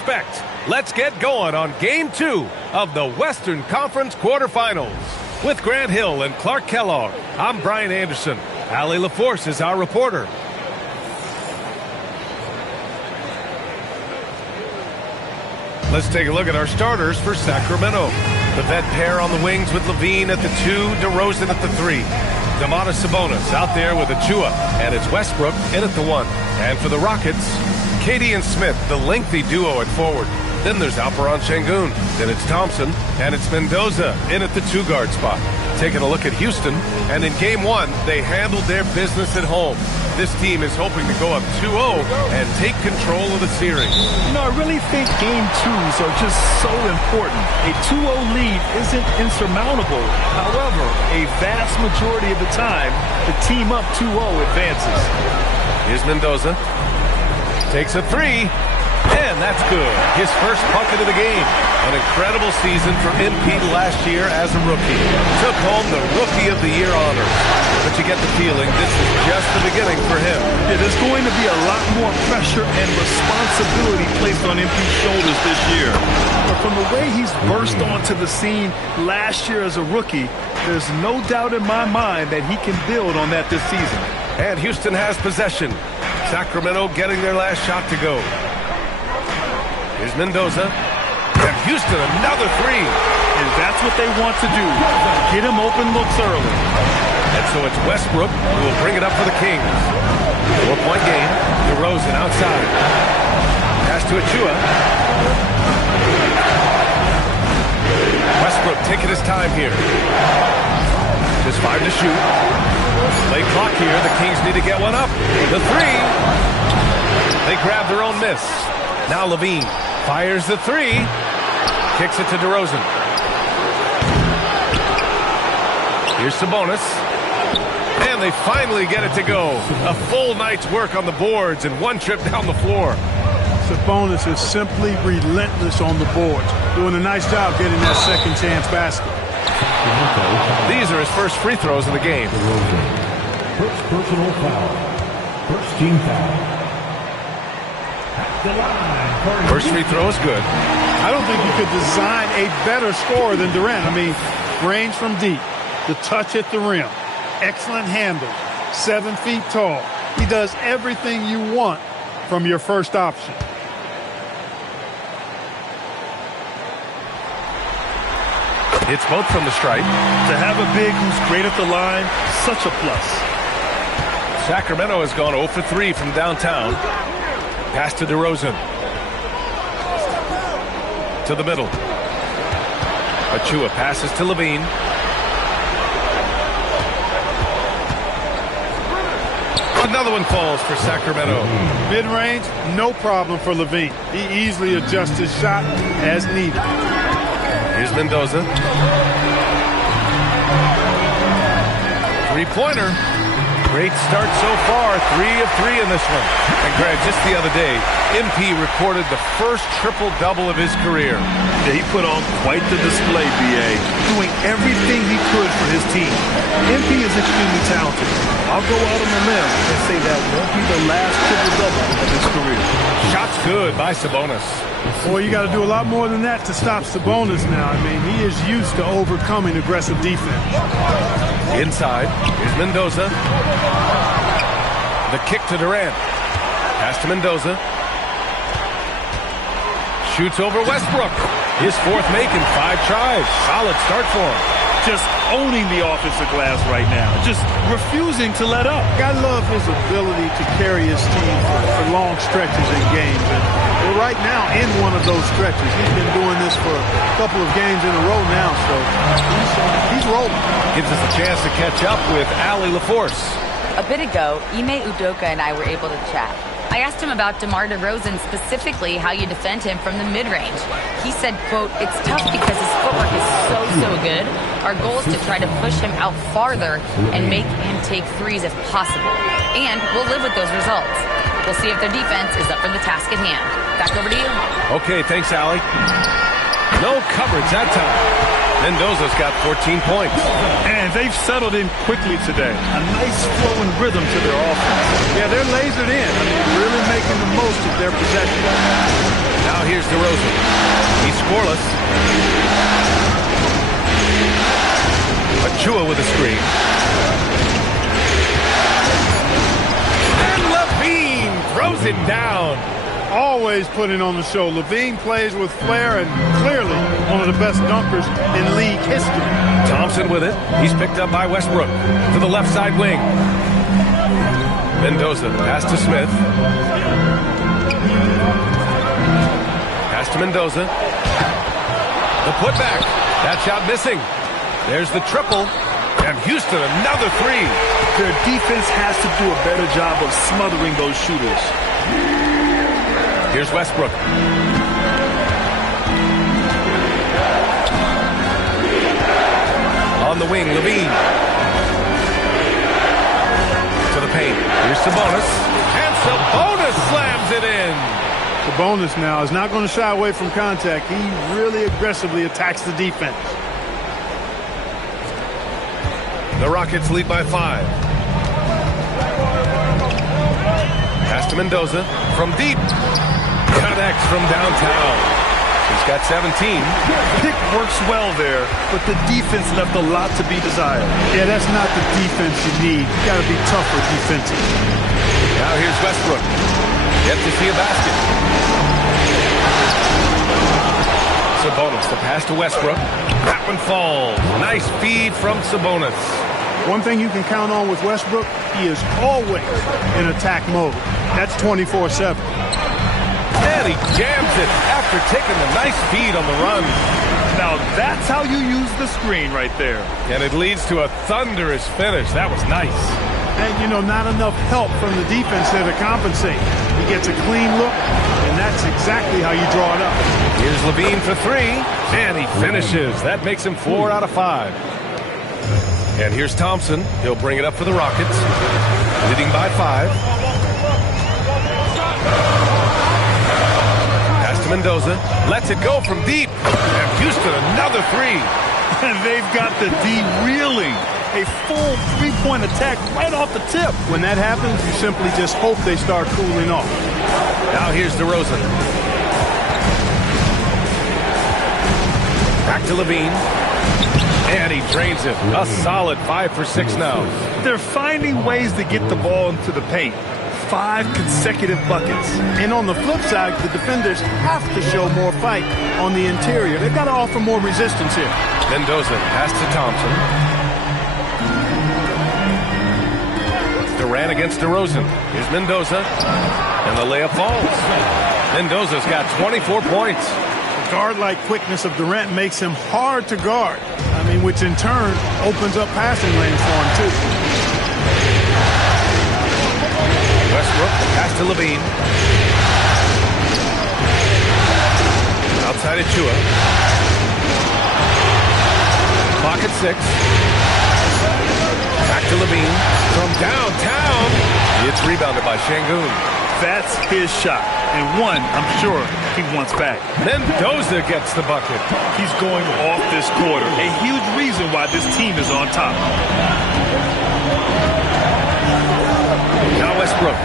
respect. Let's get going on Game 2 of the Western Conference quarterfinals. With Grant Hill and Clark Kellogg, I'm Brian Anderson. Allie LaForce is our reporter. Let's take a look at our starters for Sacramento. The vet pair on the wings with Levine at the 2, DeRozan at the 3. Domantas Sabonis out there with Achua, and it's Westbrook in at the 1. And for the Rockets, Katie and Smith, the lengthy duo at forward. Then there's Alperon Şengün. Then it's Thompson, and it's Mendoza in at the 2-guard spot. Taking a look at Houston, and in Game 1, they handled their business at home. This team is hoping to go up 2-0 and take control of the series. You know, I really think Game 2s are just so important. A 2-0 lead isn't insurmountable. However, a vast majority of the time, the team up 2-0 advances. Here's Mendoza. Takes a 3. And that's good. His first bucket of the game. An incredible season for MP last year as a rookie. Took home the Rookie of the Year honors. But you get the feeling this is just the beginning for him. Yeah, there's going to be a lot more pressure and responsibility placed on MP's shoulders this year. But from the way he's burst onto the scene last year as a rookie, there's no doubt in my mind that he can build on that this season. And Houston has possession. Sacramento getting their last shot to go. Here's Mendoza. And Houston, another 3. And that's what they want to do. Get him open looks early. And so it's Westbrook who will bring it up for the Kings. 4-point game. DeRozan outside. Pass to Achua. Westbrook taking his time here. Just 5 to shoot. Late clock here. The Kings need to get one up. The 3. They grab their own miss. Now Levine. Fires the 3. Kicks it to DeRozan. Here's Sabonis. And they finally get it to go. A full night's work on the boards and one trip down the floor. Sabonis is simply relentless on the boards. Doing a nice job getting that second chance basket. These are his first free throws of the game. First personal foul. First team foul. First free throw is good. I don't think you could design a better scorer than Durant. I mean, range from deep, the touch at the rim, excellent handle, 7 feet tall. He does everything you want from your first option. It's both from the stripe. To have a big who's great at the line, such a plus. Sacramento has gone 0 for 3 from downtown. Pass to DeRozan. To the middle. Achua passes to Levine. Another one falls for Sacramento. Mid-range, no problem for Levine. He easily adjusts his shot as needed. Here's Mendoza. 3-pointer. Great start so far, 3 of 3 in this one. And Greg, just the other day, MP recorded the first triple-double of his career. Yeah, he put on quite the display, B.A., doing everything he could for his team. MP is extremely talented. I'll go out on a limb and say that won't be the last triple-double of his career. Shots good by Sabonis. Boy, you got to do a lot more than that to stop Sabonis now. I mean, he is used to overcoming aggressive defense. Inside, here's Mendoza. The kick to Durant. Pass to Mendoza. Shoots over Westbrook. His 4th make in 5 tries. Solid start for him. Just owning the offensive glass right now. Just refusing to let up. I love his ability to carry his team for long stretches in games. And we're right now in one of those stretches. He's been doing this for a couple of games in a row now, so he's rolling. Gives us a chance to catch up with Allie LaForce. A bit ago, Ime Udoka and I were able to chat. I asked him about DeMar DeRozan, specifically how you defend him from the mid-range. He said, quote, "It's tough because his footwork is so good. Our goal is to try to push him out farther and make him take threes if possible. And we'll live with those results. We'll see if their defense is up for the task at hand." Back over to you. Okay, thanks, Allie. No coverage that time. Mendoza's got 14 points. And they've settled in quickly today. A nice flowing rhythm to their offense. Yeah, they're lasered in. I mean, really making the most of their possession. Now here's DeRozan. He's scoreless. Achua with a screen. And Levine throws it down. Always putting on the show. Levine plays with flair and clearly one of the best dunkers in league history. Thompson with it. He's picked up by Westbrook to the left side wing. Mendoza pass to Smith. Pass to Mendoza. The putback. That shot missing. There's the triple. And Houston another three. Their defense has to do a better job of smothering those shooters. Here's Westbrook. On the wing, Levine. To the paint. Here's Sabonis. And Sabonis slams it in. Sabonis now is not going to shy away from contact. He really aggressively attacks the defense. The Rockets lead by 5. Pass to Mendoza from deep. Connects from downtown. He's got 17. Pick works well there, but the defense left a lot to be desired. Yeah, that's not the defense you need. You got to be tougher defensively. Now here's Westbrook. Yet to see a basket. Sabonis, the pass to Westbrook. That one falls. Nice feed from Sabonis. One thing you can count on with Westbrook, he is always in attack mode. That's 24/7. And he jams it after taking the nice feed on the run. Now that's how you use the screen right there. And it leads to a thunderous finish. That was nice. And, you know, not enough help from the defense there to compensate. He gets a clean look, and that's exactly how you draw it up. Here's Levine for 3, and he finishes. That makes him 4 out of 5. And here's Thompson. He'll bring it up for the Rockets, leading by 5. Pass to Mendoza. Lets it go from deep. And Houston, another 3. And they've got the D reeling. A full three-point attack right off the tip. When that happens, you simply just hope they start cooling off. Now here's DeRozan. Back to Levine. And he drains it. A solid 5 for 6 now. They're finding ways to get the ball into the paint. 5 consecutive buckets. And on the flip side, the defenders have to show more fight on the interior. They've got to offer more resistance here. Mendoza pass to Thompson. Durant against DeRozan. Here's Mendoza. And the layup falls. Mendoza's got 24 points. The guard-like quickness of Durant makes him hard to guard. I mean, which in turn opens up passing lanes for him, too. Westbrook, pass to Levine. Outside Achua. Clock at 6. Back to Levine. From downtown. It's rebounded by Şengün. That's his shot. And one, I'm sure, he wants back. Mendoza gets the bucket. He's going off this quarter. A huge reason why this team is on top. Now Westbrook.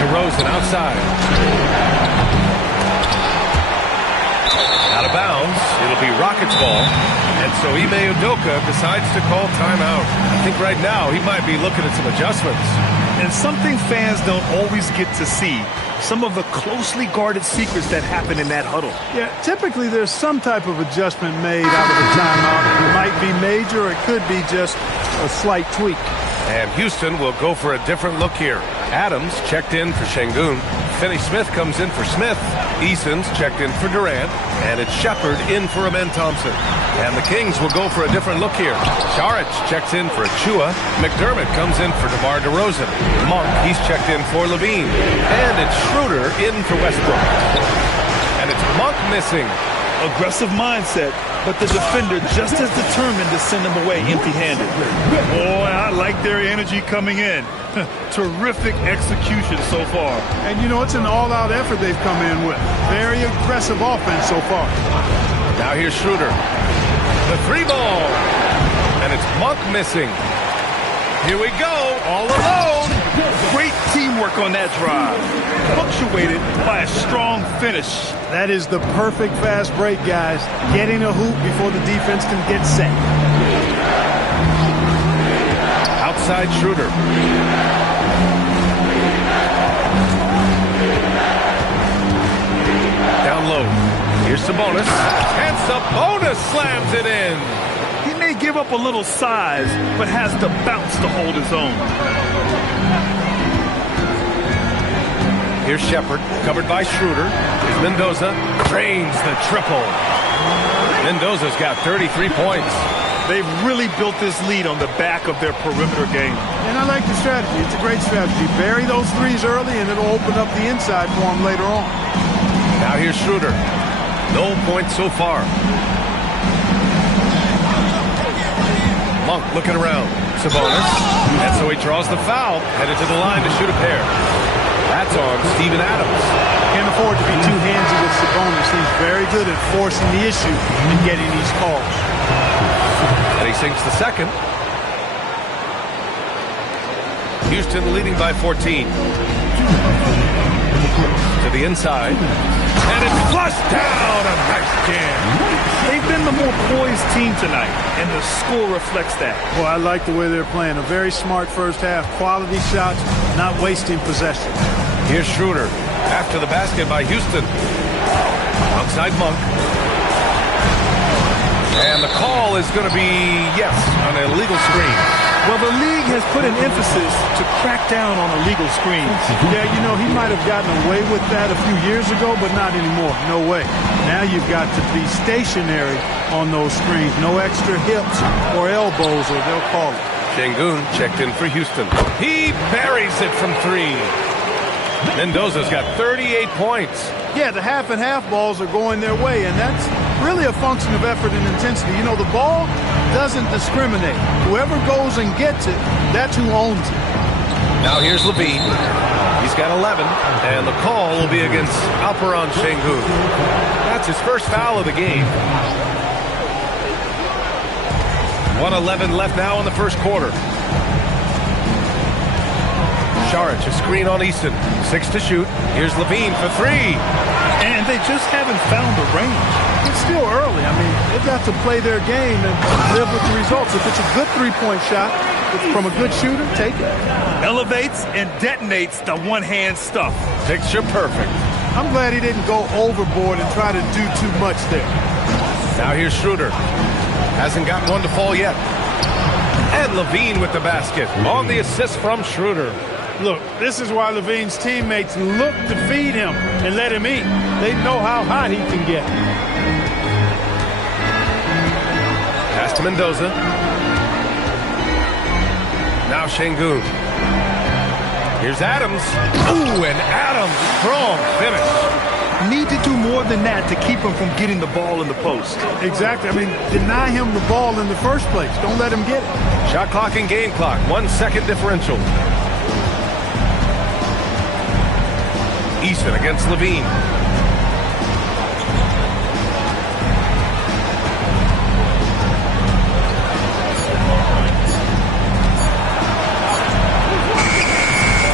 DeRozan outside. Out of bounds. It'll be Rockets ball. And so Ime Udoka decides to call timeout. I think right now he might be looking at some adjustments. And something fans don't always get to see. Some of the closely guarded secrets that happen in that huddle. Yeah, typically there's some type of adjustment made out of the timeout. It might be major, or it could be just a slight tweak. And Houston will go for a different look here. Adams checked in for Şengün. Finney-Smith comes in for Smith. Eason's checked in for Durant. And it's Shepard in for Amen Thompson. And the Kings will go for a different look here. Saric checks in for Achua. McDermott comes in for DeMar DeRozan. Monk, he's checked in for Levine. And it's Schroeder in for Westbrook. And it's Monk missing. Aggressive mindset, but the defender just as determined to send him away empty-handed. Boy, I like their energy coming in. Terrific execution so far. And, you know, it's an all-out effort they've come in with. Very aggressive offense so far. Now here's Schroeder. The three ball. And it's Monk missing. Here we go, all alone. Great teamwork on that drive. Punctuated by a strong finish. That is the perfect fast break, guys. Getting a hoop before the defense can get set. Outside Schroeder. Down low. Here's Sabonis. And Sabonis slams it in. He may give up a little size, but has the bounce to hold his own. Here's Shepard, covered by Schroeder. Here's Mendoza, drains the triple. Mendoza's got 33 points. They've really built this lead on the back of their perimeter game. And I like the strategy. It's a great strategy. Bury those threes early, and it'll open up the inside for them later on. Now here's Schroeder. No points so far. Monk looking around. Sabonis. And so he draws the foul. Headed to the line to shoot a pair. That's on Steven Adams. Can't afford to be too handsy with Sabonis. He's very good at forcing the issue and getting these calls. And he sinks the second. Houston leading by 14. To the inside. And it's flushed down. A nice jam. They've been the more poised team tonight, and the score reflects that. Well, I like the way they're playing. A very smart first half. Quality shots, not wasting possession. Here's Schroeder. After the basket by Houston. Outside Monk. And the call is going to be, yes, an illegal screen. Well, the league has put an emphasis to crack down on illegal screens. Yeah, you know, he might have gotten away with that a few years ago, but not anymore. No way. Now you've got to be stationary on those screens. No extra hips or elbows, or they'll call it. Şengün checked in for Houston. He buries it from three. Mendoza's got 38 points. Yeah, the half-and-half balls are going their way, and that's really a function of effort and intensity. You know, the ball doesn't discriminate. Whoever goes and gets it, that's who owns it. Now here's Levine. He's got 11, and the call will be against Alperen Şengün. That's his first foul of the game. 1:11 left now in the first quarter. Šarić, a screen on Easton. 6 to shoot. Here's Levine for three. And they just haven't found the range. It's still early. I mean, they've got to play their game and live with the results. If it's a good three-point shot from a good shooter, take it. Elevates and detonates the one-hand stuff. Picture perfect. I'm glad he didn't go overboard and try to do too much there. Now here's Schroeder. Hasn't gotten one to fall yet. And Levine with the basket on the assist from Schroeder. Look, this is why Levine's teammates look to feed him and let him eat. They know how hot he can get. Pass to Mendoza. Now Şengün. Here's Adams. Ooh, and Adams, strong finish. Need to do more than that to keep him from getting the ball in the post. Exactly. I mean, deny him the ball in the first place. Don't let him get it. Shot clock and game clock. 1 second differential. Easton against Levine.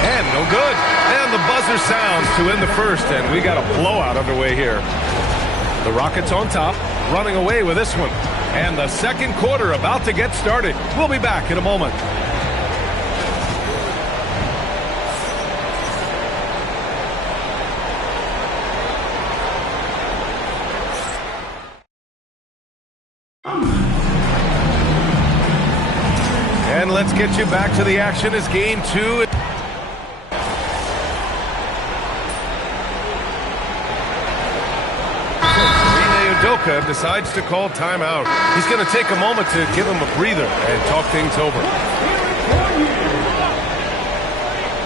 And no good. And the buzzer sounds to end the first, and we got a blowout underway here. The Rockets on top, running away with this one. And the second quarter about to get started. We'll be back in a moment. And let's get you back to the action as game 2. Udoka decides to call timeout. He's going to take a moment to give him a breather and talk things over.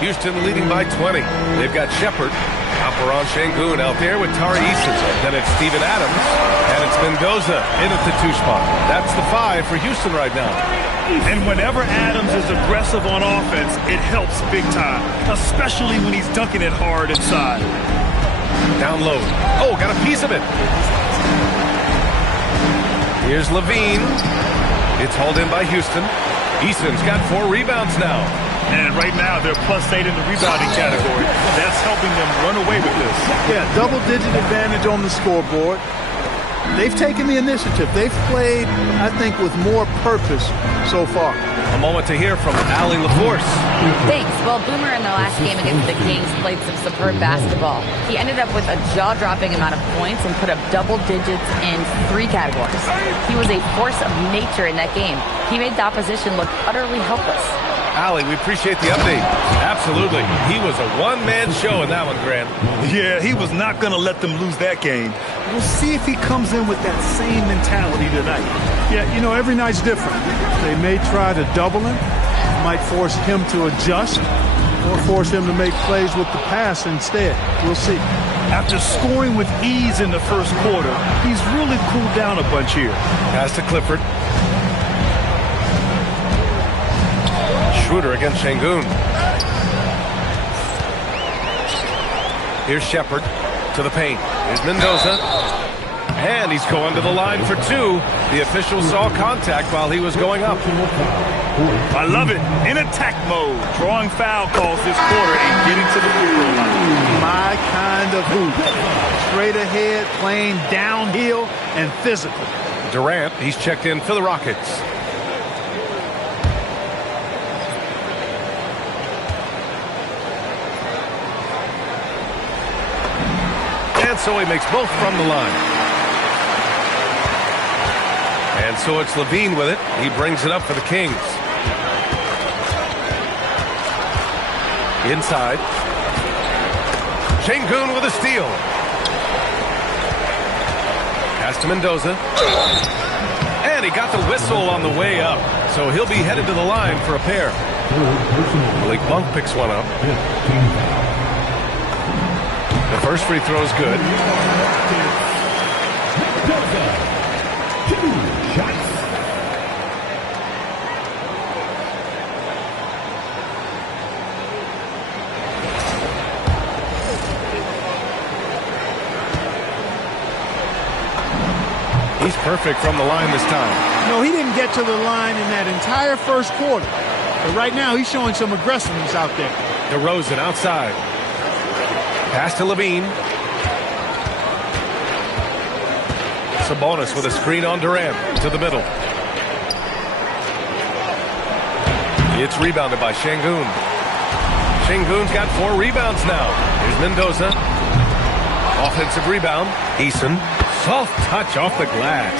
Houston leading by 20. They've got Shepard. Alperon Şengün out there with Tari Eason. Then it's Steven Adams, and it's Mendoza in at the 2 spot. That's the 5 for Houston right now. And whenever Adams is aggressive on offense, it helps big time, especially when he's dunking it hard inside. Down low. Oh, got a piece of it. Here's Levine. It's hauled in by Houston. Eason's got 4 rebounds now. And right now, they're +8 in the rebounding category. That's helping them run away with this. Yeah, double-digit advantage on the scoreboard. They've taken the initiative. They've played, I think, with more purpose so far. A moment to hear from Ali LaForce. Thanks. Well, Boomer in the last game against the Kings played some superb basketball. He ended up with a jaw-dropping amount of points and put up double digits in 3 categories. He was a force of nature in that game. He made the opposition look utterly helpless. Ali, we appreciate the update. Absolutely. He was a one-man show in that one, Grant. Yeah, he was not going to let them lose that game. We'll see if he comes in with that same mentality tonight. Yeah, you know, every night's different. They may try to double him, might force him to adjust, or force him to make plays with the pass instead. We'll see. After scoring with ease in the first quarter, he's really cooled down a bunch here. Pass to Clifford. Schroeder against Şengün. Here's Shepard to the paint. Here's Mendoza. And he's going to the line for 2. The official saw contact while he was going up. I love it. In attack mode. Drawing foul calls this quarter and getting to the free throw line. My kind of hoop. Straight ahead, playing downhill, and physical. Durant, he's checked in for the Rockets. And so he makes both from the line. And so it's Levine with it. He brings it up for the Kings. Inside. Şengün with a steal. Pass to Mendoza. And he got the whistle on the way up. So he'll be headed to the line for a pair. Malik Monk picks one up. The first free throw is good. He's perfect from the line this time. No, he didn't get to the line in that entire first quarter. But right now, he's showing some aggressiveness out there. DeRozan outside. Pass to Levine. Sabonis with a screen on Durant to the middle. It's rebounded by Şengün. Şengün's got 4 rebounds now. Here's Mendoza. Offensive rebound. Eason. Soft touch off the glass.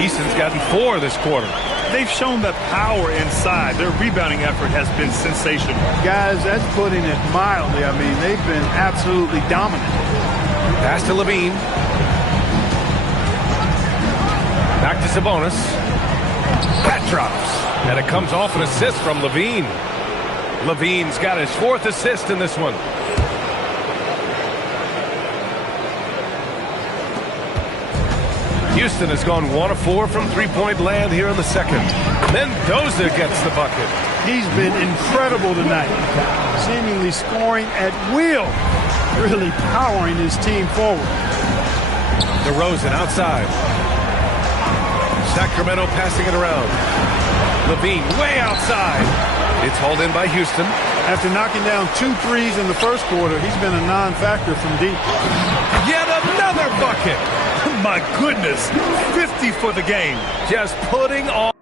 Eason's gotten 4 this quarter. They've shown that power inside. Their rebounding effort has been sensational. Guys, that's putting it mildly. I mean, they've been absolutely dominant. Pass to Levine. Back to Sabonis. That drops. And it comes off an assist from Levine. Levine's got his 4th assist in this one. Houston has gone 1 of 4 from three-point land here in the second. Mendoza gets the bucket. He's been incredible tonight, seemingly scoring at will, really powering his team forward. DeRozan outside. Sacramento passing it around. Levine way outside. It's hauled in by Houston. After knocking down 2 threes in the first quarter, he's been a non-factor from deep. Yet another bucket. My goodness, 50 for the game. Just putting on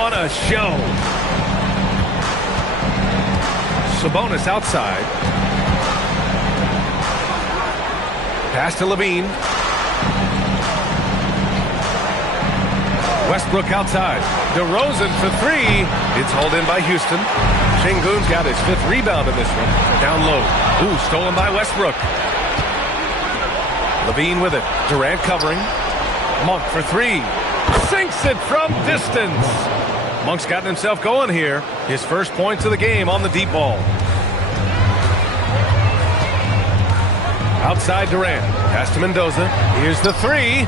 On a show. Sabonis outside. Pass to Levine. Westbrook outside. DeRozan for three. It's hauled in by Houston. Şengün's got his 5th rebound in this one. Down low. Ooh, stolen by Westbrook. Levine with it. Durant covering. Monk for three. Sinks it from distance. Monk's gotten himself going here. His first points of the game on the deep ball. Outside Durant. Pass to Mendoza. Here's the three.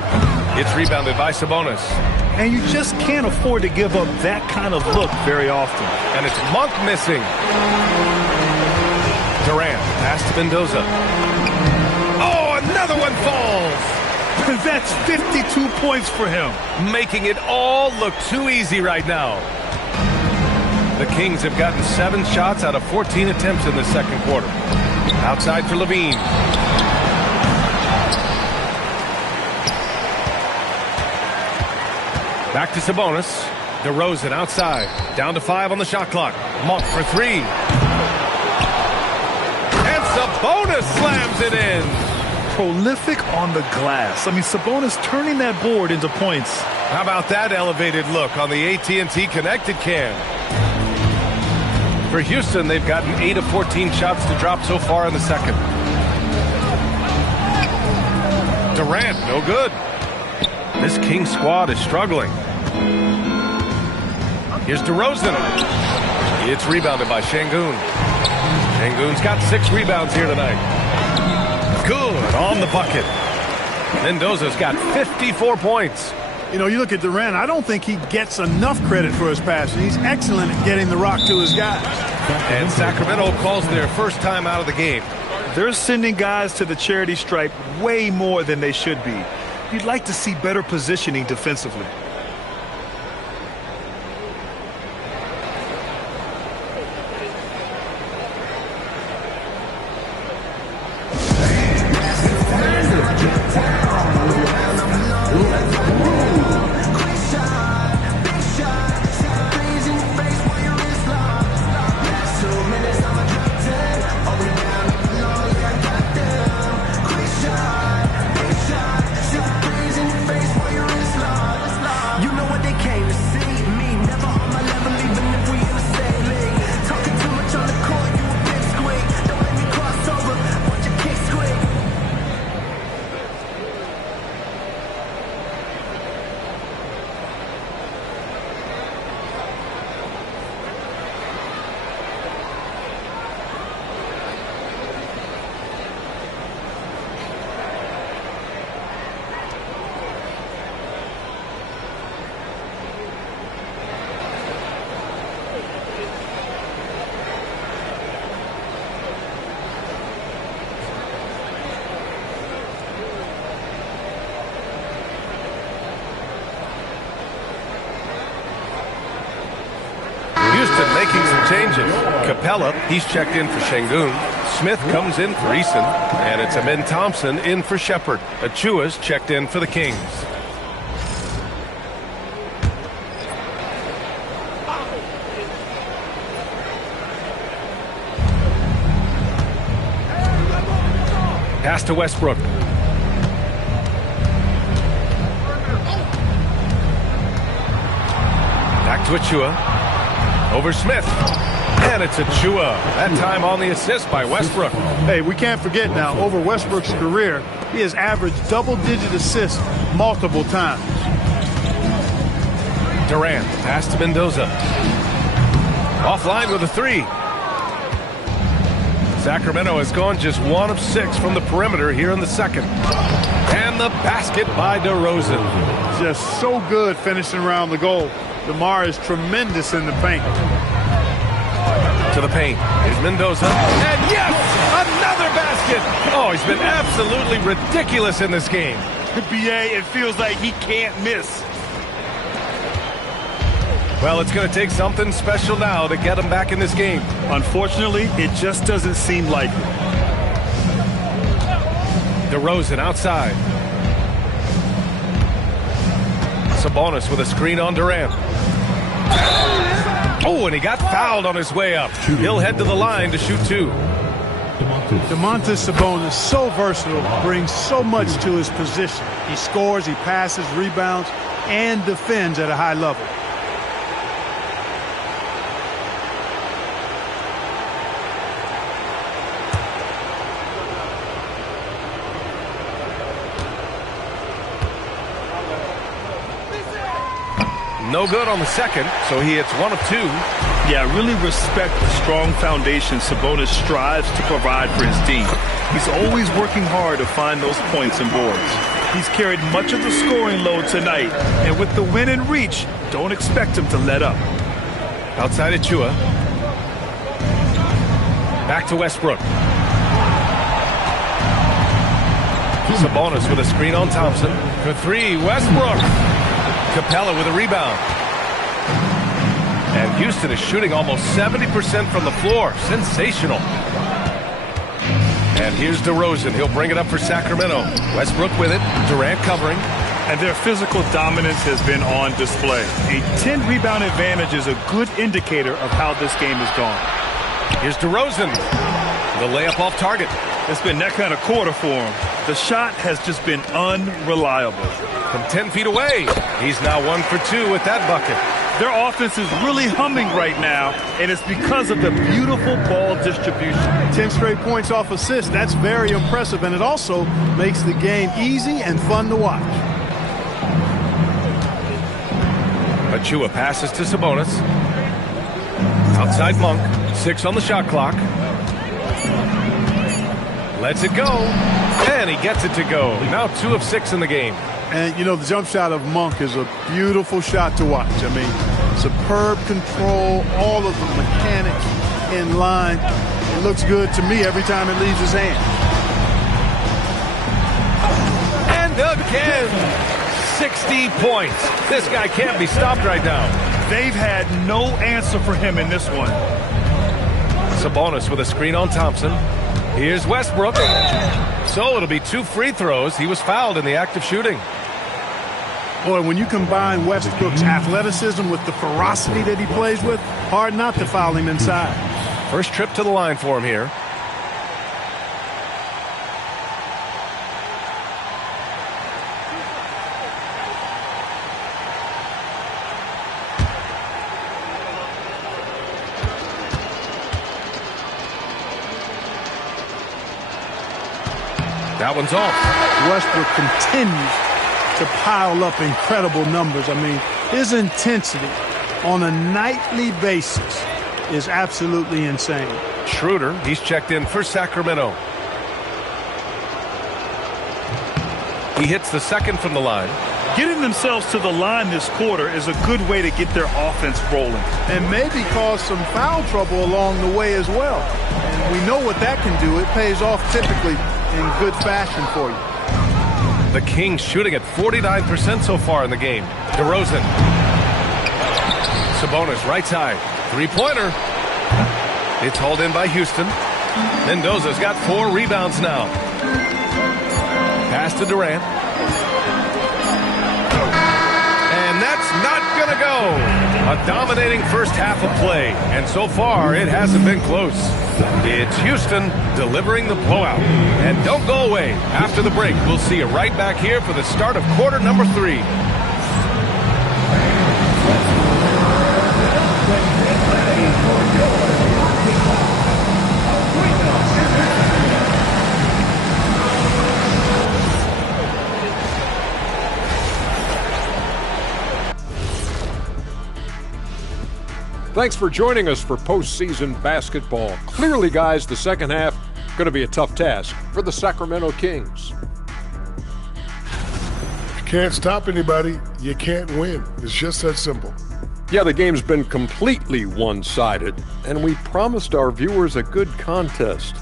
It's rebounded by Sabonis. And you just can't afford to give up that kind of look very often. And it's Monk missing. Durant. Pass to Mendoza. Oh, another one falls. That's 52 points for him. Making it all look too easy right now. The Kings have gotten 7 shots out of 14 attempts in the second quarter. Outside for Levine. Back to Sabonis. DeRozan outside. Down to 5 on the shot clock. Monk for three. And Sabonis slams it in. Prolific on the glass. I mean, Sabonis turning that board into points. How about that elevated look on the AT&T connected cam? For Houston, they've gotten 8 of 14 shots to drop so far in the second. Durant, no good. This King squad is struggling. Here's DeRozan. It's rebounded by Şengün. Şengün's got 6 rebounds here tonight. Good on the bucket. Mendoza's got 54 points. You know, you look at Durant, I don't think he gets enough credit for his passing. He's excellent at getting the rock to his guy. And Sacramento calls their first time out of the game. They're sending guys to the charity stripe way more than they should be. You'd like to see better positioning defensively. Houston making some changes. Capella, he's checked in for Şengün. Smith comes in for Eason. And it's Amin Thompson in for Shepherd. Achua's checked in for the Kings. Pass to Westbrook. Back to Achua. Over Smith. And it's Achua. That time on the assist by Westbrook. Hey, we can't forget now, over Westbrook's career, he has averaged double-digit assists multiple times. Durant. Pass to Mendoza. Offline with a three. Sacramento has gone just 1 of 6 from the perimeter here in the second. And the basket by DeRozan. Just so good finishing around the goal. DeMar is tremendous in the paint. To the paint. Here's Mendoza. And yes! Another basket! Oh, he's been absolutely ridiculous in this game. BA, it feels like he can't miss. Well, it's going to take something special now to get him back in this game. Unfortunately, it just doesn't seem likely. DeRozan outside. Sabonis with a screen on Durant. Oh, and he got fouled on his way up. He'll head to the line to shoot 2. Domantas Sabonis, so versatile, brings so much to his position. He scores, he passes, rebounds, and defends at a high level. No good on the second, so he hits 1 of 2. Yeah, I really respect the strong foundation Sabonis strives to provide for his team. He's always working hard to find those points and boards. He's carried much of the scoring load tonight, and with the win in reach, don't expect him to let up. Outside Achua. Back to Westbrook. Sabonis with a screen on Thompson. For 3, Westbrook. Capella with a rebound. And Houston is shooting almost 70% from the floor. Sensational. And here's DeRozan. He'll bring it up for Sacramento. Westbrook with it. Durant covering. And their physical dominance has been on display. A 10-rebound advantage is a good indicator of how this game has gone. Here's DeRozan. The layup off target. It's been that kind of quarter for him. The shot has just been unreliable. From 10 feet away, he's now 1 for 2 with that bucket. Their offense is really humming right now, and it's because of the beautiful ball distribution. 10 straight points off assists. That's very impressive, and it also makes the game easy and fun to watch. Achua passes to Sabonis. Outside Monk. 6 on the shot clock. Lets it go. And he gets it to go. Now 2 of 6 in the game. And, you know, the jump shot of Monk is a beautiful shot to watch. I mean, superb control, all of the mechanics in line. It looks good to me every time it leaves his hand. And again, 60 points. This guy can't be stopped right now. They've had no answer for him in this one. Sabonis with a screen on Thompson. Here's Westbrook. So it'll be 2 free throws. He was fouled in the act of shooting. Boy, when you combine Westbrook's athleticism with the ferocity that he plays with, hard not to foul him inside. First trip to the line for him here. That one's off. Westbrook continues to pile up incredible numbers. I mean, his intensity on a nightly basis is absolutely insane. Schroeder, he's checked in for Sacramento. He hits the second from the line. Getting themselves to the line this quarter is a good way to get their offense rolling. And maybe cause some foul trouble along the way as well. And we know what that can do. It pays off typically in good fashion for you. The Kings shooting at 49% so far in the game. DeRozan. Sabonis right side. 3-pointer. It's hauled in by Houston. Mendoza's got 4 rebounds now. Pass to Durant. And that's not going to go. A dominating first half of play. And so far, it hasn't been close. It's Houston delivering the blowout. And don't go away. After the break, we'll see you right back here for the start of quarter number 3. Thanks for joining us for postseason basketball. Clearly, guys, the second half going to be a tough task for the Sacramento Kings. You can't stop anybody. You can't win. It's just that simple. Yeah, the game's been completely one-sided, and we promised our viewers a good contest.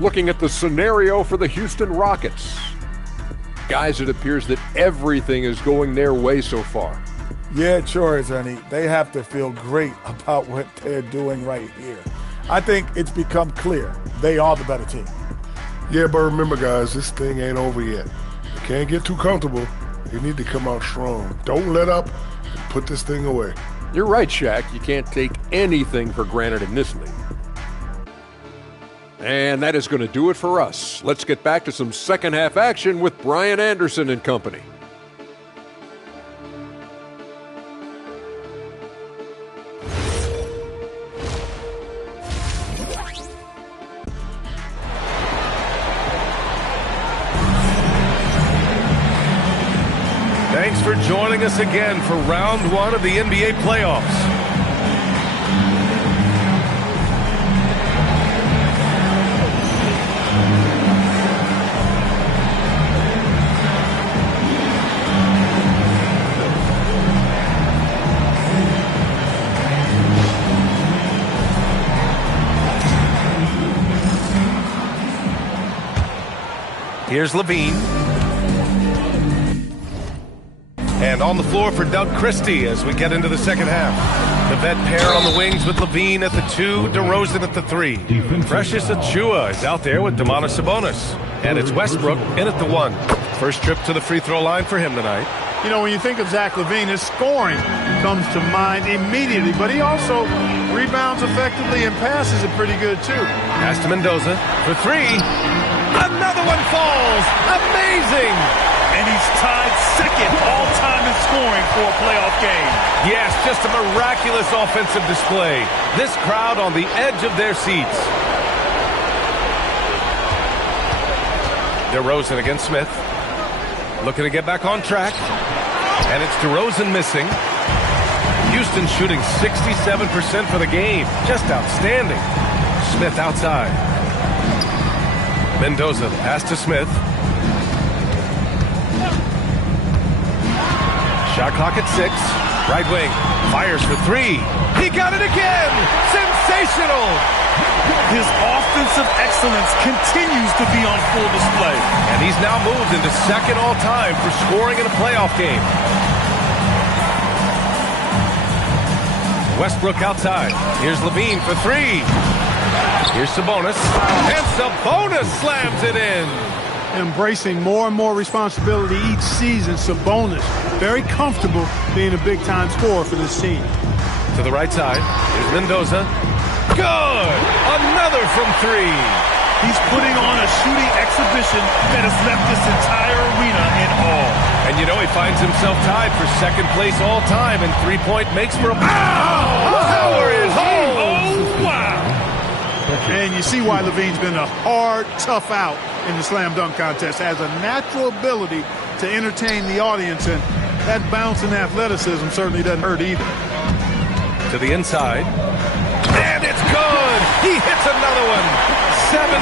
Looking at the scenario for the Houston Rockets. Guys, it appears that everything is going their way so far. Yeah, it sure is, Ernie. They have to feel great about what they're doing right here. I think it's become clear they are the better team. Yeah, but remember, guys, this thing ain't over yet. You can't get too comfortable. You need to come out strong. Don't let up. Put this thing away. You're right, Shaq. You can't take anything for granted in this league. And that is going to do it for us. Let's get back to some second half action with Brian Anderson and company. Thanks for joining us again for round one of the NBA playoffs. Here's Levine. And on the floor for Doug Christie as we get into the second half. The vet pair on the wings with Levine at the 2, DeRozan at the 3. Precious Achiuwa is out there with Domantas Sabonis. And it's Westbrook in at the 1. First trip to the free throw line for him tonight. You know, when you think of Zach LaVine, his scoring comes to mind immediately, but he also rebounds effectively and passes it pretty good, too. Pass to Mendoza for 3. Another one falls. Amazing. And he's tied second all-time in scoring for a playoff game. Yes, just a miraculous offensive display. This crowd on the edge of their seats. DeRozan against Smith. Looking to get back on track. And it's DeRozan missing. Houston shooting 67% for the game. Just outstanding. Smith outside. Mendoza, pass to Smith. Shot clock at 6. Right wing. Fires for 3. He got it again! Sensational! His offensive excellence continues to be on full display. And he's now moved into second all-time for scoring in a playoff game. Westbrook outside. Here's Levine for 3. Here's Sabonis. And Sabonis slams it in. Embracing more and more responsibility each season, Sabonis very comfortable being a big-time scorer for this team. To the right side, here's Mendoza. Good! Another from 3. He's putting on a shooting exhibition that has left this entire arena in awe. And you know he finds himself tied for second place all-time in three-point makes for a... Power is home! Oh, wow! And you see why Levine's been a hard, tough out in the slam dunk contest. Has a natural ability to entertain the audience, and that bounce and athleticism certainly doesn't hurt either. To the inside. And it's good! He hits another one! 71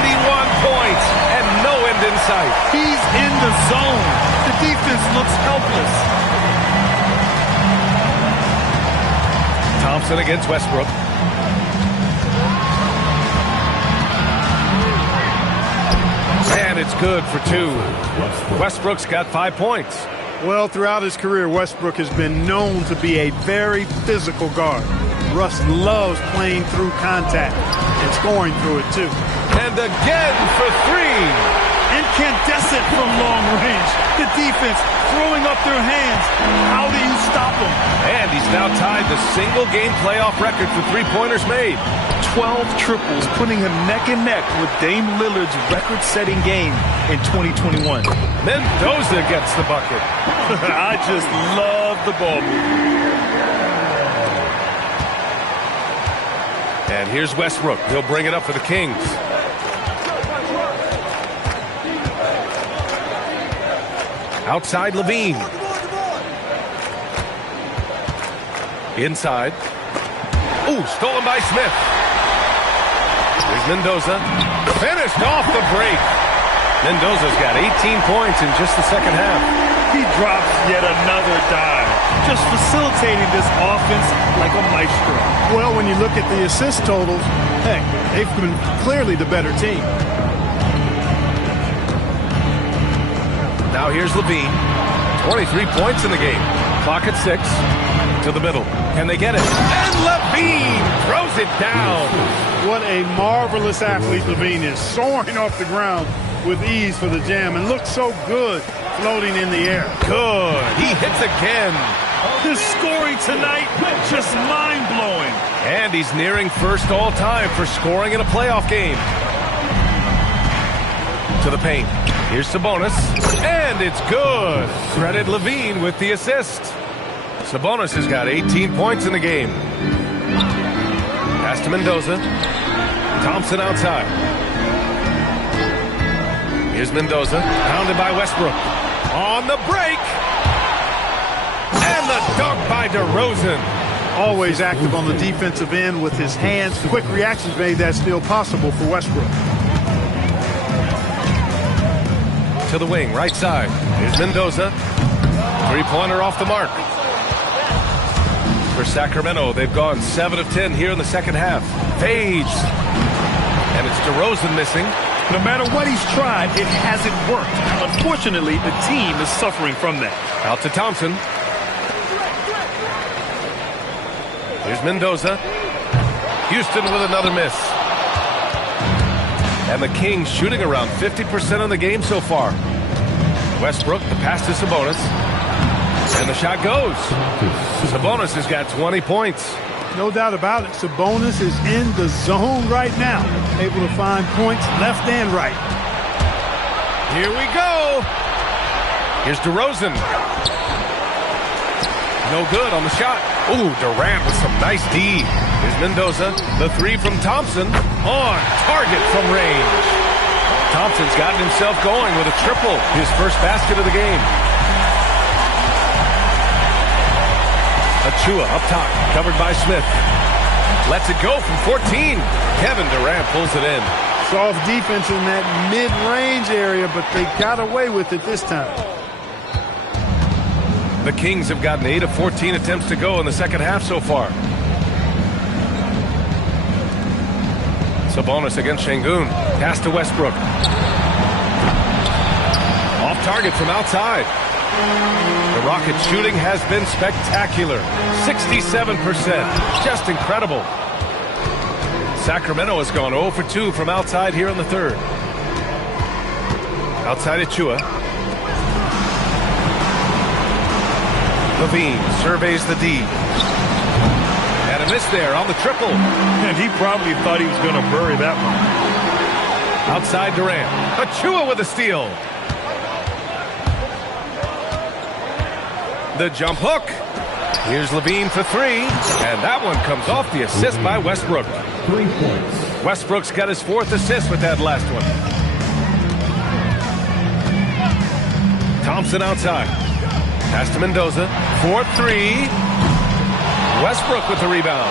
points and no end in sight. He's in the zone. The defense looks helpless. Thompson against Westbrook. And it's good for 2. Westbrook's got 5 points. Well, throughout his career, Westbrook has been known to be a very physical guard. Russ loves playing through contact and scoring through it, too. And again for 3. Incandescent from long range. The defense throwing up their hands. How do you stop him? And he's now tied the single-game playoff record for three-pointers made. 12 triples, putting him neck and neck with Dame Lillard's record-setting game in 2021. Mendoza gets the bucket. I just love the ball movement. And here's Westbrook. He'll bring it up for the Kings. Outside Levine. Inside. Ooh, stolen by Smith. Here's Mendoza. Finished off the break. Mendoza's got 18 points in just the second half. He drops yet another dive, just facilitating this offense like a maestro. Well, when you look at the assist totals, heck, they've been clearly the better team. Now here's Levine. 23 points in the game. Clock at 6. To the middle. Can they get it? And Levine throws it down. What a marvelous athlete Levine is, soaring off the ground with ease for the jam and looks so good floating in the air. Good. He hits again. His scoring tonight, just mind-blowing. And he's nearing first all-time for scoring in a playoff game. To the paint. Here's Sabonis. And it's good. Credit Levine with the assist. Sabonis has got 18 points in the game. Pass to Mendoza. Thompson outside. Here's Mendoza. Pounded by Westbrook. On the break. And the dunk by DeRozan. Always active on the defensive end with his hands. Quick reactions made that still possible for Westbrook. To the wing, right side. Here's Mendoza. Three-pointer off the mark. For Sacramento, they've gone 7 of 10 here in the second half. Fades. And it's DeRozan missing. No matter what he's tried, it hasn't worked. Unfortunately, the team is suffering from that. Out to Thompson. Here's Mendoza. Houston with another miss. And the Kings shooting around 50% of the game so far. Westbrook, the pass to Sabonis. And the shot goes. Sabonis has got 20 points. No doubt about it. Sabonis is in the zone right now. Able to find points left and right. Here we go. Here's DeRozan. No good on the shot. Ooh, Durant with some nice D. Here's Mendoza. The three from Thompson. On target from range. Thompson's gotten himself going with a triple. His first basket of the game. Achua up top, covered by Smith. Lets it go from 14. Kevin Durant pulls it in. Soft defense in that mid-range area, but they got away with it this time. The Kings have gotten 8 of 14 attempts to go in the second half so far. Sabonis against Şengün. Pass to Westbrook. Off target from outside. The Rockets' shooting has been spectacular. 67%. Just incredible. Sacramento has gone 0 for 2 from outside here in the third. Outside Achua. Levine surveys the D. And a miss there on the triple. And he probably thought he was going to bury that one. Outside Durant. Achua with a steal. The jump hook. Here's Levine for three. And that one comes off the assist by Westbrook. 3 points. Westbrook's got his 4th assist with that last one. Thompson outside. Pass to Mendoza. 4-3. Westbrook with the rebound.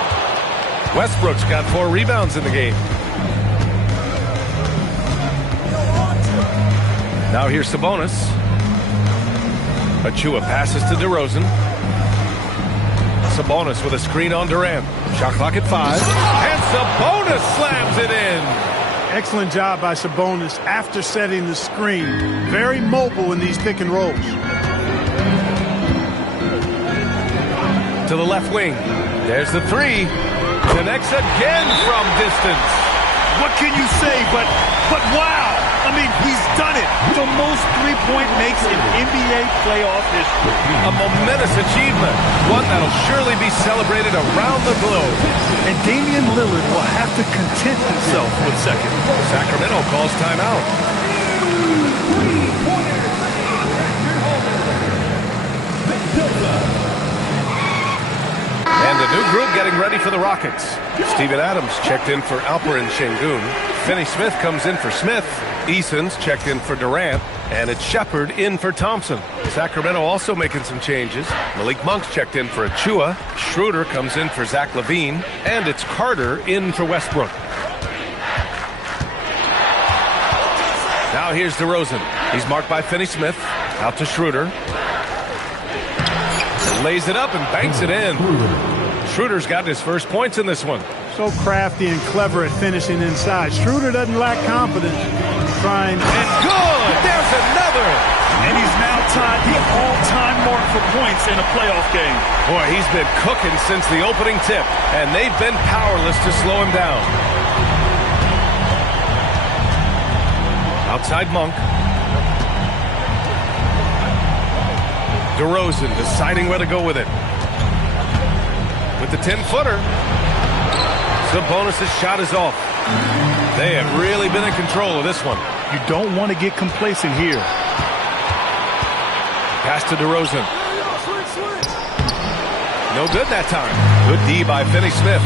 Westbrook's got 4 rebounds in the game. Now here's Sabonis. Achua passes to DeRozan. Sabonis with a screen on Durant. Shot clock at 5. And Sabonis slams it in. Excellent job by Sabonis after setting the screen. Very mobile in these pick and rolls. To the left wing. There's the three. Connects again from distance. What can you say but wow. I mean, he's done it. The most three-point makes in NBA playoff history. A momentous achievement. One that'll surely be celebrated around the globe. And Damian Lillard will have to content himself with second. Sacramento calls timeout. And a new group getting ready for the Rockets. Steven Adams checked in for Alperen Şengün. Finney Smith comes in for Smith. Eason's checked in for Durant. And it's Shepard in for Thompson. Sacramento also making some changes. Malik Monk's checked in for Achua. Schroeder comes in for Zach LaVine. And it's Carter in for Westbrook. Now here's DeRozan. He's marked by Finney Smith. Out to Schroeder. Lays it up and banks it in. Schroeder's got his first points in this one. So crafty and clever at finishing inside. Schroeder doesn't lack confidence. Trying. And good! There's another! And he's now tied the all-time mark for points in a playoff game. Boy, he's been cooking since the opening tip, and they've been powerless to slow him down. Outside Monk. DeRozan deciding where to go with it. With the 10-footer. Sabonis' shot is off. They have really been in control of this one. You don't want to get complacent here. Pass to DeRozan. No good that time. Good D by Finney-Smith.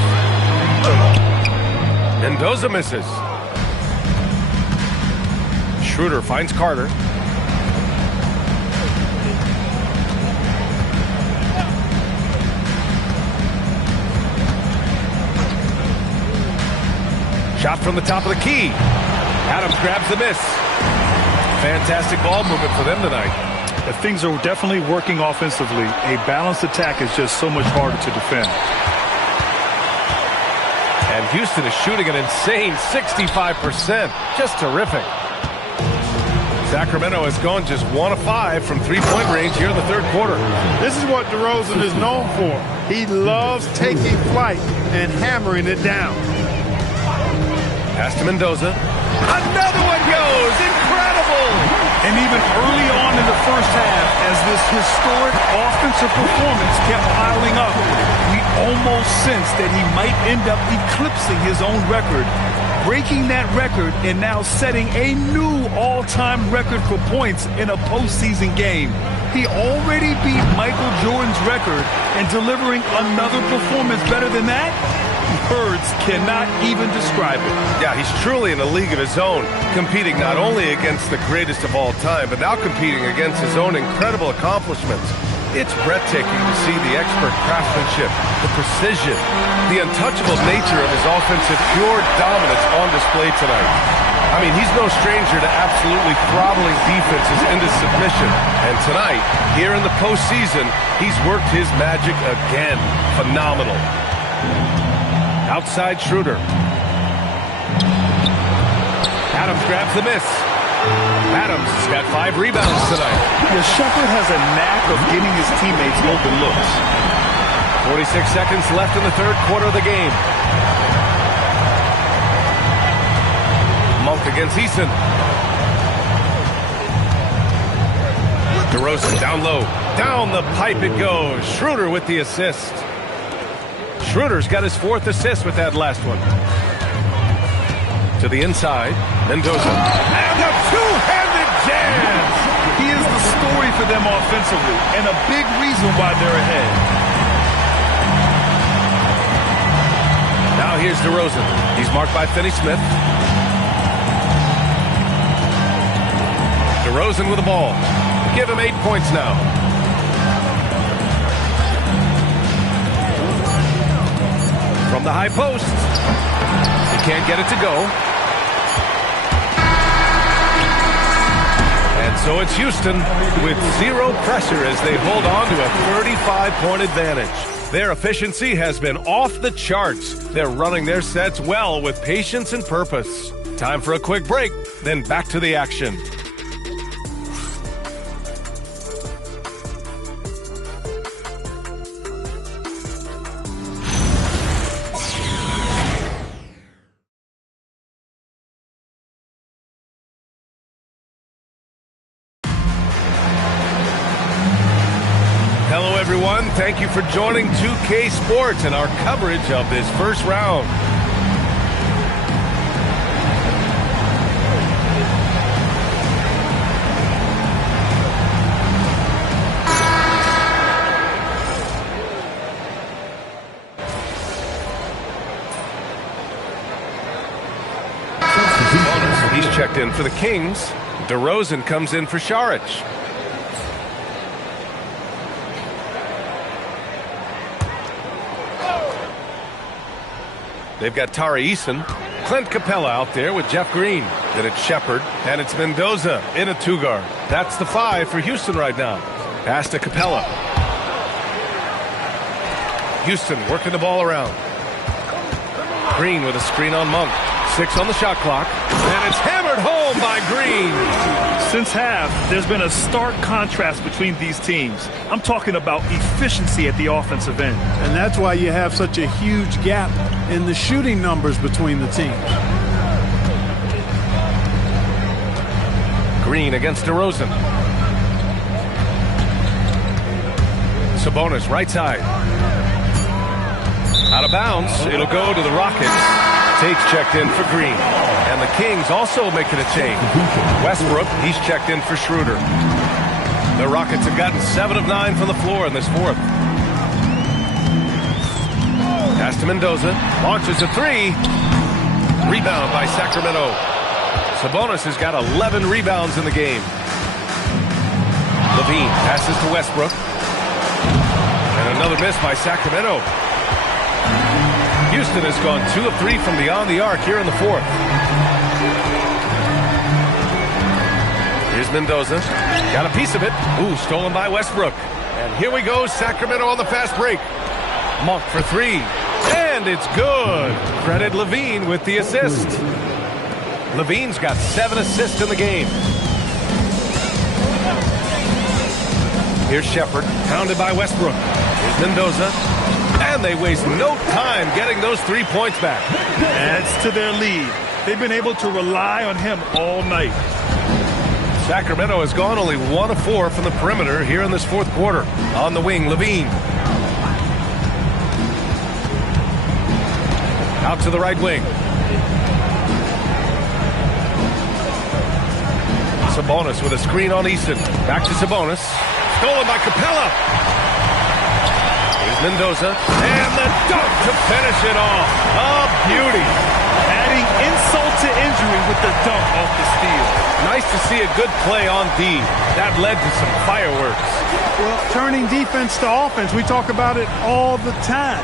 Mendoza misses. Schroeder finds Carter. Shot from the top of the key. Adams grabs the miss. Fantastic ball movement for them tonight. Things are definitely working offensively. A balanced attack is just so much harder to defend. And Houston is shooting an insane 65%. Just terrific. Sacramento has gone just 1 of 5 from three-point range here in the third quarter. This is what DeRozan is known for. He loves taking flight and hammering it down. Pass to Mendoza. Another one goes! Incredible! And even early on in the first half, as this historic offensive performance kept piling up, we almost sensed that he might end up eclipsing his own record, breaking that record and now setting a new all-time record for points in a postseason game. He already beat Michael Jordan's record, and delivering another performance better than that? Words cannot even describe it. Yeah, he's truly in a league of his own, competing not only against the greatest of all time, but now competing against his own incredible accomplishments. It's breathtaking to see the expert craftsmanship, the precision, the untouchable nature of his offensive pure dominance on display tonight. I mean, he's no stranger to absolutely throttling defenses into submission. And tonight, here in the postseason, he's worked his magic again. Phenomenal. Outside Schroeder. Adams grabs the miss. Adams has got 5 rebounds tonight. The Shepherd has a knack of getting his teammates open looks. 46 seconds left in the third quarter of the game. Monk against Eason. DeRozan down low. Down the pipe it goes. Schroeder with the assist. Schroeder's got his 4th assist with that last one. To the inside, Mendoza. And a two-handed jam! He is the story for them offensively, and a big reason why they're ahead. Now here's DeRozan. He's marked by Finney-Smith. DeRozan with the ball. Give him 8 points now. From the high post. He can't get it to go. And so it's Houston with 0 pressure as they hold on to a 35-point advantage. Their efficiency has been off the charts. They're running their sets well with patience and purpose. Time for a quick break, then back to the action. Hello, everyone. Thank you for joining 2K Sports and our coverage of this first round. He's checked in for the Kings. DeRozan comes in for Saric. They've got Tari Eason, Clint Capella out there with Jeff Green. Then it's Shepherd, and it's Mendoza in a 2-guard. That's the 5 for Houston right now. Pass to Capella. Houston working the ball around. Green with a screen on Monk. 6 on the shot clock, and it's hammered home by Green. Since half, there's been a stark contrast between these teams. I'm talking about efficiency at the offensive end. And that's why you have such a huge gap in the shooting numbers between the teams. Green against DeRozan. Sabonis, right side. Out of bounds. It'll go to the Rockets. Tate's checked in for Green. And the Kings also making a change. Westbrook, he's checked in for Schroeder. The Rockets have gotten 7 of 9 from the floor in this fourth. Pass to Mendoza. Launches a three. Rebound by Sacramento. Sabonis has got 11 rebounds in the game. Levine passes to Westbrook. And another miss by Sacramento. Houston has gone 2 of 3 from beyond the arc here in the fourth. Here's Mendoza. Got a piece of it. Ooh, stolen by Westbrook. And here we go, Sacramento on the fast break. Monk for three. And it's good. Credit Levine with the assist. Levine's got 7 assists in the game. Here's Shepard, pounded by Westbrook. Here's Mendoza. And they waste no time getting those 3 points back. Adds to their lead. They've been able to rely on him all night. Sacramento has gone only 1 of 4 from the perimeter here in this fourth quarter. On the wing, Levine. Out to the right wing. Sabonis with a screen on Easton. Back to Sabonis. Stolen by Capella. Here's Mendoza. And the dunk to finish it off. A beauty. Adding insult to injury with the dunk off the steal. Nice to see a good play on D. That led to some fireworks. Well, turning defense to offense, we talk about it all the time.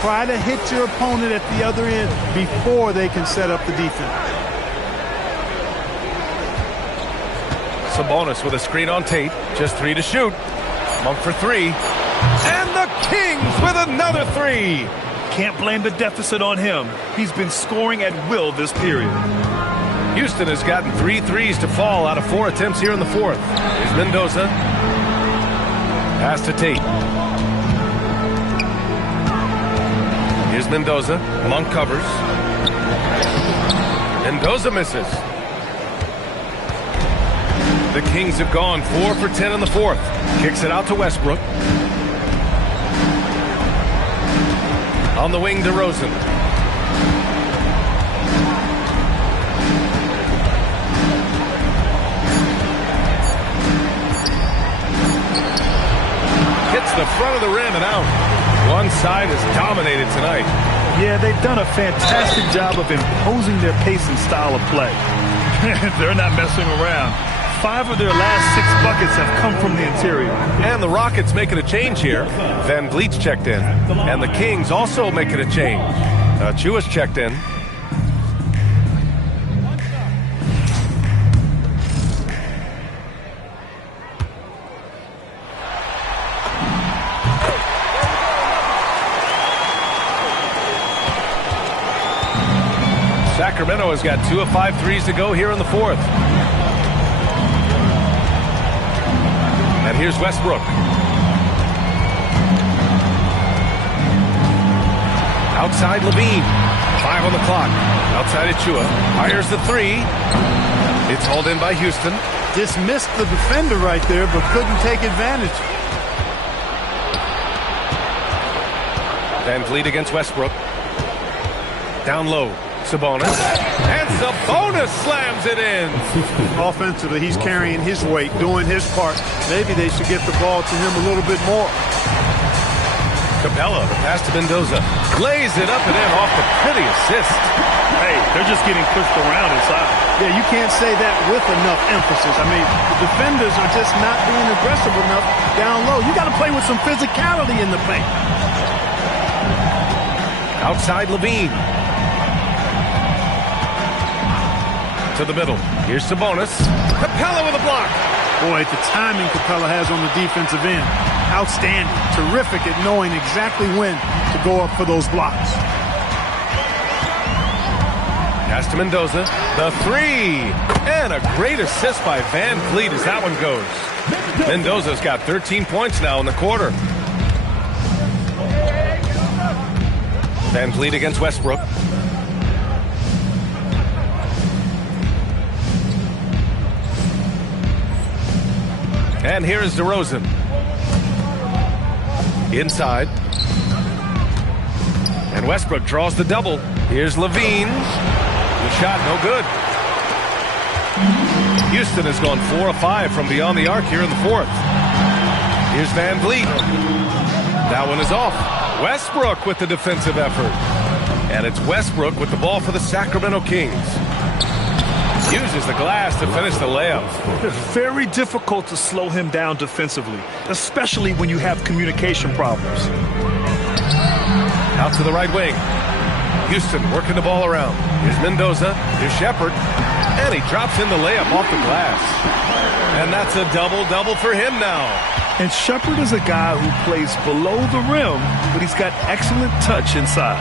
Try to hit your opponent at the other end before they can set up the defense. Sabonis with a screen on Tate. Just 3 to shoot. Monk for 3. And the Kings with another 3. Can't blame the deficit on him. He's been scoring at will this period. Houston has gotten 3 threes to fall out of 4 attempts here in the fourth. Here's Mendoza. Pass to Tate. Here's Mendoza. Monk covers. Mendoza misses. The Kings have gone 4 for 10 in the fourth. Kicks it out to Westbrook. On the wing, DeRozan. Hits the front of the rim and out. One side has dominated tonight. Yeah, they've done a fantastic job of imposing their pace and style of play. They're not messing around. 5 of their last 6 buckets have come from the interior. And the Rockets making a change here. Van Vliet's checked in. And the Kings also making a change. Chua's checked in. Sacramento has got 2 of 5 threes to go here in the fourth. And here's Westbrook. Outside Levine. 5 on the clock. Outside Chua. Fires the 3. It's hauled in by Houston. Dismissed the defender right there, but couldn't take advantage. Van Vliet against Westbrook. Down low. Sabonis. And Sabonis slams it in. Offensively, he's carrying his weight, doing his part. Maybe they should get the ball to him a little bit more. Capella, the pass to Mendoza. Lays it up and in off the pretty assist. Hey, they're just getting pushed around inside. Yeah, you can't say that with enough emphasis. I mean, the defenders are just not being aggressive enough down low. You got to play with some physicality in the paint. Outside Levine. To the middle. Here's Sabonis. Capella with a block. Boy, the timing Capella has on the defensive end. Outstanding. Terrific at knowing exactly when to go up for those blocks. Pass to Mendoza. The 3. And a great assist by Van Vliet as that one goes. Mendoza's got 13 points now in the quarter. Van Vliet against Westbrook. And here is DeRozan. Inside. And Westbrook draws the double. Here's Levine. The shot, no good. Houston has gone 4 of 5 from beyond the arc here in the fourth. Here's Van Vliet. That one is off. Westbrook with the defensive effort. And it's Westbrook with the ball for the Sacramento Kings. Uses the glass to finish the layup. It's very difficult to slow him down defensively, especially when you have communication problems. Out to the right wing. Houston working the ball around. Here's Mendoza. Here's Shepherd. And he drops in the layup off the glass. And that's a double-double for him now. And Shepherd is a guy who plays below the rim, but he's got excellent touch inside.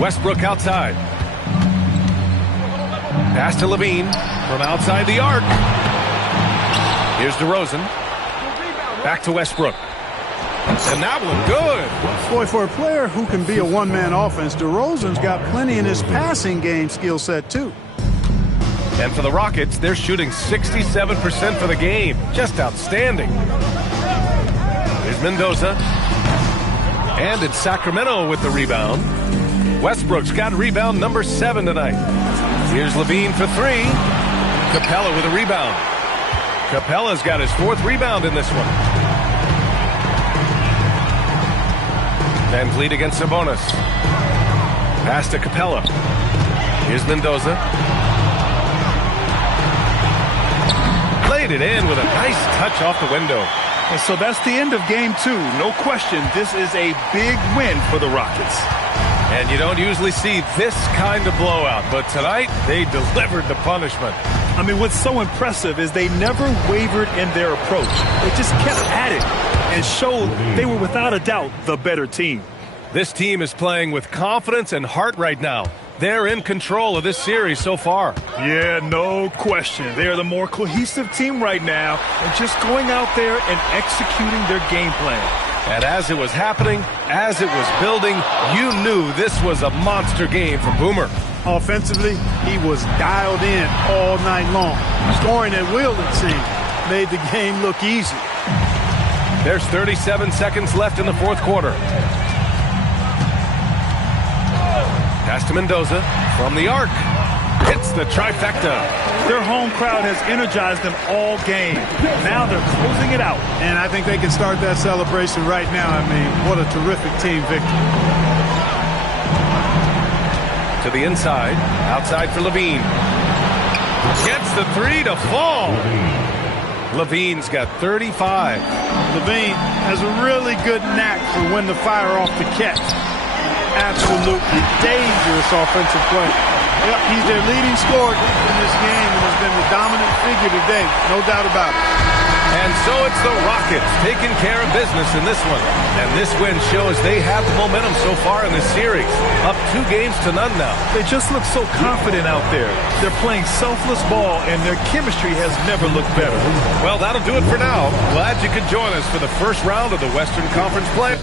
Westbrook outside. Pass to Levine from outside the arc. Here's DeRozan. Back to Westbrook. And that one good. Boy, for a player who can be a one-man offense, DeRozan's got plenty in his passing game skill set, too. And for the Rockets, they're shooting 67% for the game. Just outstanding. Here's Mendoza. And it's Sacramento with the rebound. Westbrook's got rebound number 7 tonight. Here's Levine for 3. Capella with a rebound. Capella's got his 4th rebound in this one. Van Vliet against Sabonis. Pass to Capella. Here's Mendoza. Played it in with a nice touch off the window. And so that's the end of game 2. No question, this is a big win for the Rockets. And you don't usually see this kind of blowout, but tonight they delivered the punishment. I mean, what's so impressive is they never wavered in their approach. They just kept at it and showed they were without a doubt the better team. This team is playing with confidence and heart right now. They're in control of this series so far. Yeah, no question. They are the more cohesive team right now and just going out there and executing their game plan. And as it was happening, as it was building, you knew this was a monster game for Boomer. Offensively, he was dialed in all night long. Scoring at will, it seemed, made the game look easy. There's 37 seconds left in the fourth quarter. Pass to Mendoza from the arc. Hits the trifecta. Their home crowd has energized them all game. Now they're closing it out. And I think they can start that celebration right now. I mean, what a terrific team victory. To the inside. Outside for Levine. Gets the 3 to fall. Levine's got 35. Levine has a really good knack for when to fire off the catch. Absolutely dangerous offensive play. Yep, he's their leading scorer in this game and has been the dominant figure today, no doubt about it. And so it's the Rockets taking care of business in this one. And this win shows they have the momentum so far in this series. Up 2-0 now. They just look so confident out there. They're playing selfless ball, and their chemistry has never looked better. Well, that'll do it for now. Glad you could join us for the first round of the Western Conference play.